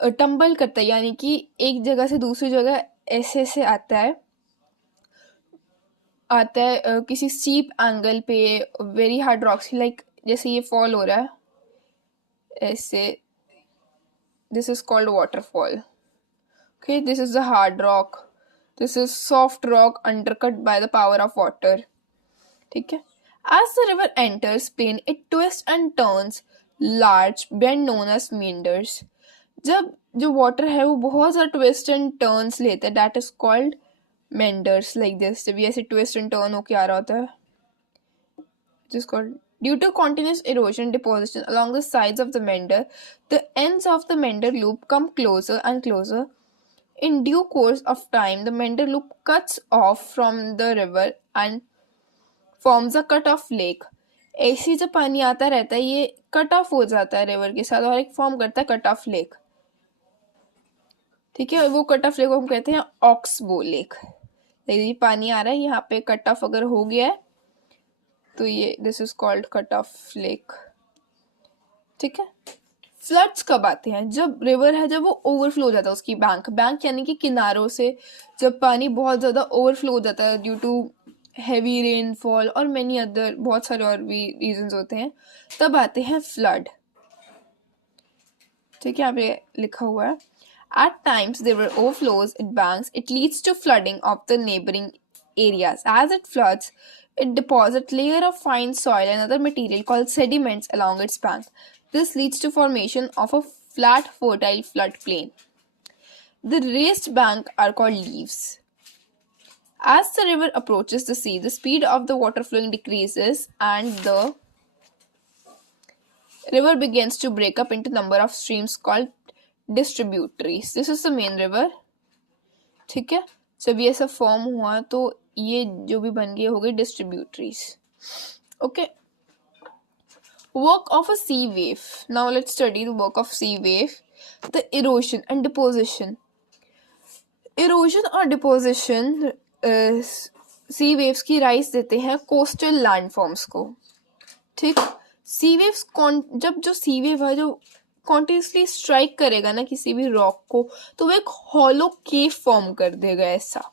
Tumble करता है, यानी कि एक जगह से दूसरी जगह ऐसे से आता है किसी स्टीप एंगल पे, वेरी हार्ड रॉक्स, लाइक जैसे ये फॉल हो रहा है ऐसे, this is called waterfall. Okay, this is the hard rock. This is soft rock undercut by the power of water. ठीक है. As the river enters plain, it twists and turns large bend known as meanders. जब जो water है वो बहुत सारा twist and turns लेता है, that is called meanders, like this. जब ये ऐसे twist and turn होके आ रहा होता है, it is called. Due to continuous erosion deposition along the sides of the meander, the ends of the meander loop come closer and closer. In due course of time, the meander loop cuts off from the river and forms a cut-off lake. ऐसे जब पानी आता रहता है ये cut off हो जाता है रिवर के साथ और एक फॉर्म करता है कट ऑफ लेक. ठीक है, और वो कट ऑफ लेक को हम कहते हैं ऑक्सबो लेक. ये पानी आ रहा है यहाँ पे, कट ऑफ अगर हो गया है तो ये this is called cut off lake. ठीक है. फ्लड्स कब आते हैं? जब रिवर है, जब वो ओवरफ्लो हो जाता है उसकी बैंक यानी कि किनारों से जब पानी बहुत ज़्यादा ओवरफ्लो हो जाता है ड्यू टू हैवी रेनफॉल और मैनी अदर बहुत सारे और भी रीजंस होते हैं, तब आते हैं फ्लड. ठीक है, यहाँ पे लिखा हुआ है. At times there were overflows at banks. It leads to flooding of the neighboring areas. As it floods, it deposits layer of fine soil and other material called sediments along its bank. This leads to formation of a flat, fertile floodplain. The raised bank are called leaves. As the river approaches the sea, the speed of the water flowing decreases and the river begins to break up into number of streams called distributaries. This is the main river. ठीक है, जब ये सब form हुआ तो ये जो भी बन गए हो गए distributaries. Okay. Work of a sea wave. Now let's study the work of sea wave. The erosion and deposition. Erosion और deposition सी वेव्स की राइज देते हैं कोस्टल लैंडफॉर्म्स को. ठीक. सी वेव्स जब जो सी वेव है जो कॉन्टिन्यूसली स्ट्राइक करेगा ना किसी भी रॉक को, तो वो एक हॉलो केव फॉर्म कर देगा ऐसा.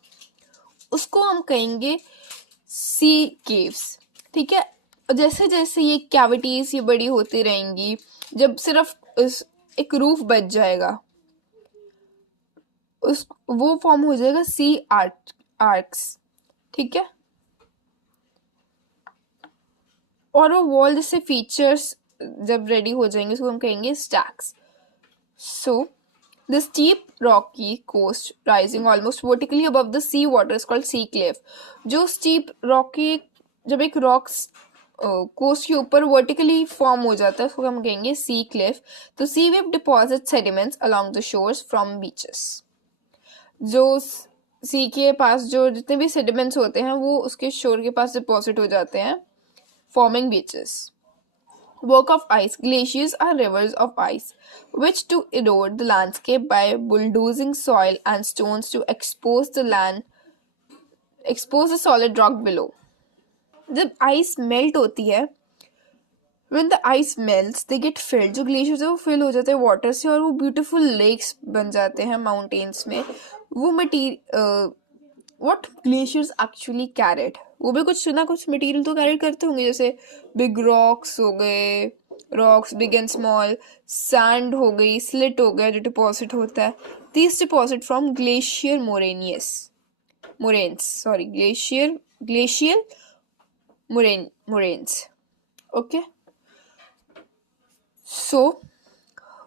उसको हम कहेंगे सी केव्स. ठीक है. जैसे जैसे ये कैविटीज ये बड़ी होती रहेंगी, जब सिर्फ एक रूफ बच जाएगा उस वो फॉर्म हो जाएगा सी आर्क्स. ठीक है. और वो वॉल जैसे फीचर्स जब रेडी हो जाएंगे उसको हम कहेंगे stacks. So the steep rocky coast rising almost vertically above the sea water is called sea cliff. जो स्टीप रॉकी जब एक रॉक्स कोस्ट के ऊपर वर्टिकली फॉर्म हो जाता है उसको हम कहेंगे सी क्लिफ. तो sea wave deposit sediments along the shores from beaches. जो सी के पास जो जितने भी सेडिमेंट्स होते हैं वो उसके शोर के पास डिपॉजिट हो जाते हैं, forming beaches. Work of ice. Glaciers are rivers of ice which to erode the landscape by bulldozing soil and stones to expose the solid rock below. जब ice melt होती है, when the ice melts they get filled, जो glaciers है वो fill हो जाते हैं water से और वो beautiful lakes बन जाते हैं mountains में. वो what glaciers actually carried, वो भी कुछ ना कुछ मटेरियल तो कैरी करते होंगे, जैसे बिग रॉक्स हो गए, rocks big and small, sand हो गई, स्लिट हो गया जो डिपॉजिट होता है. This deposit from glacier glacial moraines. Okay. So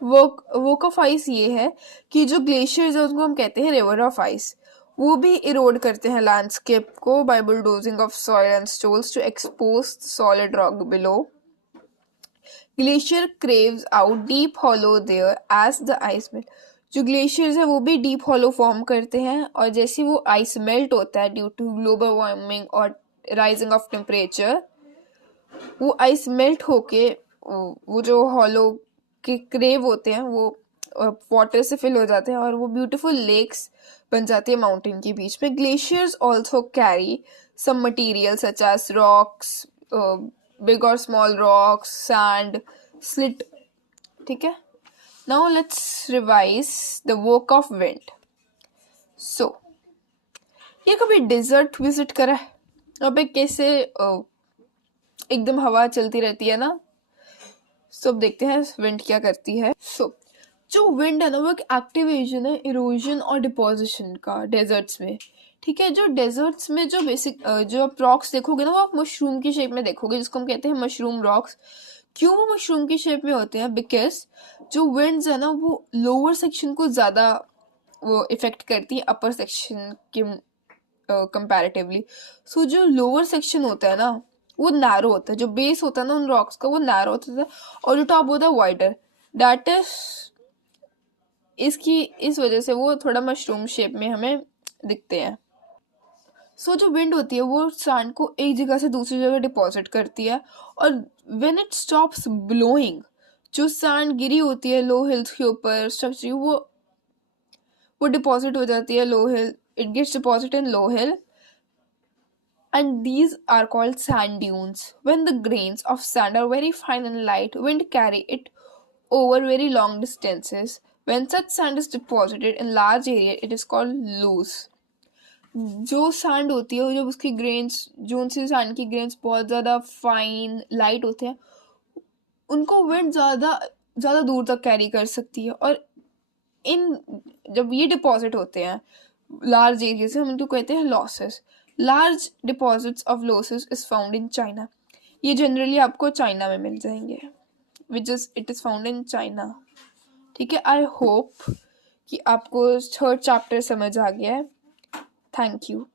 work of ice ये है कि जो ग्लेशियर्स है उसको हम कहते हैं रिवर ऑफ आइस. वो भी इरोड करते हैं लैंडस्केप को by bulldozing off soil and stones to expose solid rock below. Glacier carves out deep hollow there as the ice melt. जो ग्लेशियर्स है वो भी डीप हॉलो फॉर्म करते हैं और जैसे वो आइस मेल्ट होता है ड्यू टू ग्लोबल वार्मिंग और राइजिंग ऑफ टेम्परेचर, वो आइस मेल्ट होके वो जो हॉलो के क्रेव होते हैं वो वाटर से फिल हो जाते हैं और वो ब्यूटीफुल लेक्स बन जाती है माउंटेन के बीच में. Glaciers also carry some material such as rocks, big और स्मॉल रॉक्स, सैंड, स्लिट. ठीक है. Now let's revise the work of wind. So, ये कभी डेजर्ट विजिट करा है? अब कैसे एकदम हवा चलती रहती है ना, सो अब देखते हैं विंड क्या करती है. सो जो विंड है ना वो एक एक्टिव एजेंट है इरोजन और डिपोजिशन का डेजर्ट्स में. ठीक है, जो डेजर्ट्स में जो बेसिक जो आप रॉक्स देखोगे ना वो आप मशरूम की शेप में देखोगे, जिसको हम कहते हैं मशरूम रॉक्स. क्यों वो मशरूम की शेप में होते हैं? बिकॉज जो विंड्स है ना वो लोअर सेक्शन को ज़्यादा वो इफेक्ट करती है अपर सेक्शन के कंपैरेटिवली. सो जो लोअर सेक्शन होता है ना वो नैरो होता है, जो बेस होता है ना उन रॉक्स का वो नैरो होता है, और जो टॉप होता है वाइडर. दैट इज इसकी इस वजह से वो थोड़ा मशरूम शेप में हमें दिखते हैं. सो जो विंड होती है वो सैंड को एक जगह से दूसरी जगह डिपॉजिट करती है, और व्हेन इट स्टॉप्स ब्लोइंग, जो सैंड गिरी होती है लो हिल्स के ऊपर स्ट्रक्चर, वो डिपॉजिट हो जाती है low hill. It gets deposit in low hill, and these are called sand dunes. When the grains of sand are very fine and light, wind carry it over very long distances. When such sand is deposited in large area, it is called loose. जो sand होती है जब उसकी grains, जो उनसे sand की grains बहुत ज़्यादा फाइन लाइट होते हैं, उनको विंड ज़्यादा दूर तक कैरी कर सकती है. और इन जब ये डिपॉजिट होते हैं लार्ज एरिया से, हम इनको कहते हैं losses. Large deposits of losses is found in China. ये जनरली आपको चाइना में मिल जाएंगे, which is it is found in China. ठीक है, आई होप कि आपको थर्ड चैप्टर समझ आ गया है. Thank you.